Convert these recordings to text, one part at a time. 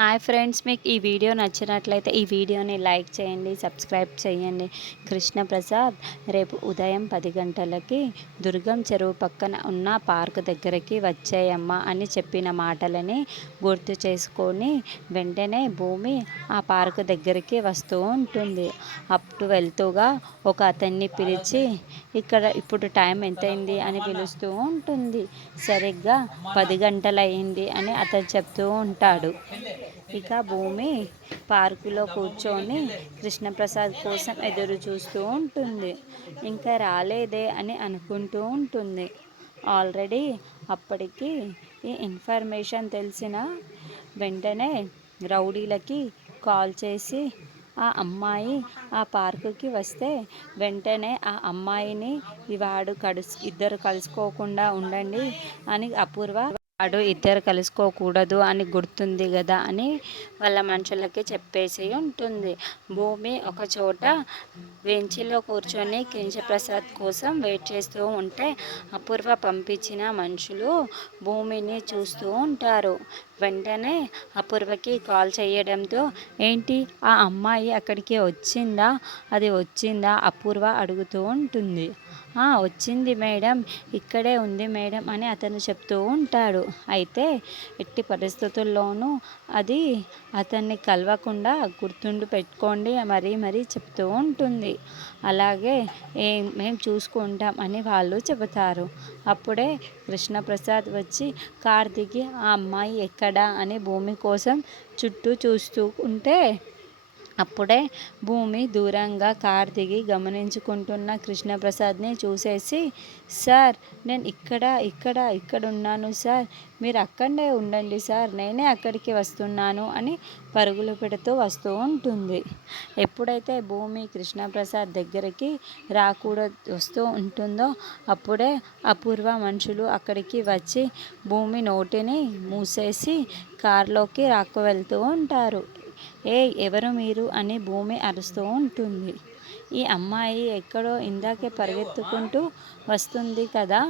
Hi friends, మీకు ఈ video నచ్చినట్లయితే ఈ వీడియోని లైక్ చేయండి, సబ్స్క్రైబ్ చేయండి. కృష్ణప్రసాద్ రేపు ఉదయం 10 గంటలకి దుర్గం చెరువు పక్కన ఉన్న పార్కు దగ్గరికి వచ్చేయమ్మా అని చెప్పిన మాటలని గుర్తు చేసుకొని వెంటనే భూమి ఆ పార్కు దగ్గరికి వస్తూ ఉంటుంది. అప్పుడు వెళ్తూగా ఒక అతన్ని పిలిచి ఇక్కడ ఇప్పుడు టైం ఎంతైంది అని పిలుస్తూ ఉంటుంది. సరిగ్గా 10 గంటలయ్యింది అని అతను చెప్తూ ఉంటాడు. ఇక భూమి పార్కులో కూర్చొని కృష్ణప్రసాద్ కోసం ఎదురు చూస్తూ ఉంటుంది. ఇంకా రాలేదే అని అనుకుంటూ ఉంటుంది. ఆల్రెడీ అప్పటికి ఈ ఇన్ఫర్మేషన్ తెలిసిన వెంటనే రౌడీలకి కాల్ చేసి ఆ అమ్మాయి ఆ పార్కుకి వస్తే వెంటనే ఆ అమ్మాయిని ఇద్దరు కలుసుకోకుండా ఉండండి అని అపూర్వ ఇద్దరు కలుసుకోకూడదు అని గుర్తుంది కదా అని వాళ్ళ మనుషులకి చెప్పేసి ఉంటుంది. భూమి ఒక చోట బెంచిలో కూర్చొని కృష్ణప్రసాద్ కోసం వెయిట్ చేస్తూ ఉంటే అపూర్వ పంపించిన మనుషులు భూమిని చూస్తూ ఉంటారు. వెంటనే అపూర్వకి కాల్ చేయడంతో ఏంటి ఆ అమ్మాయి అక్కడికి వచ్చిందా, అది వచ్చిందా అపూర్వ అడుగుతూ ఉంటుంది. వచ్చింది మేడం, ఇక్కడే ఉంది మేడం అని అతను చెప్తూ ఉంటాడు. అయితే ఎట్టి పరిస్థితుల్లోనూ అది అతన్ని కలవకుండా గుర్తుండి పెట్టుకోండి మరీ చెప్తూ ఉంటుంది. అలాగే మేము చూసుకుంటాం అని వాళ్ళు చెబుతారు. అప్పుడే కృష్ణప్రసాద్ వచ్చి కార్ దిగి ఆ అమ్మాయి ఎక్కడా అని భూమి కోసం చుట్టూ చూస్తూ ఉంటే అప్పుడే భూమి దూరంగా కార్ దిగి గమనించుకుంటున్న కృష్ణప్రసాద్ని చూసేసి, సార్ నేను ఇక్కడ ఉన్నాను సార్, మీరు అక్కడే ఉండండి సార్, నేనే అక్కడికి వస్తున్నాను అని పరుగులు పెడుతూ వస్తూ ఉంటుంది. ఎప్పుడైతే భూమి కృష్ణప్రసాద్ దగ్గరికి వస్తూ ఉంటుందో అప్పుడే అపూర్వ మనుషులు అక్కడికి వచ్చి భూమి నోటిని మూసేసి కారులోకి వెళ్తూ ఉంటారు. ఎవరు మీరు అని భూమి అరుస్తూ ఉంటుంది. ఈ అమ్మాయి ఎక్కడో ఇందాకే పరిగెత్తుకుంటూ వస్తుంది కదా,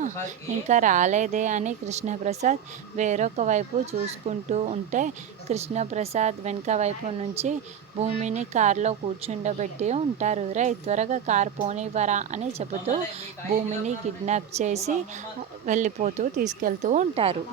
ఇంకా రాలేదే అని కృష్ణప్రసాద్ వేరొక వైపు చూసుకుంటూ ఉంటే కృష్ణప్రసాద్ వెనక వైపు నుంచి భూమిని కారులో కూర్చుండబెట్టి ఉంటారు. త్వరగా కారు పోనివ్వరా అని చెబుతూ భూమిని కిడ్నాప్ చేసి తీసుకెళ్తూ ఉంటారు.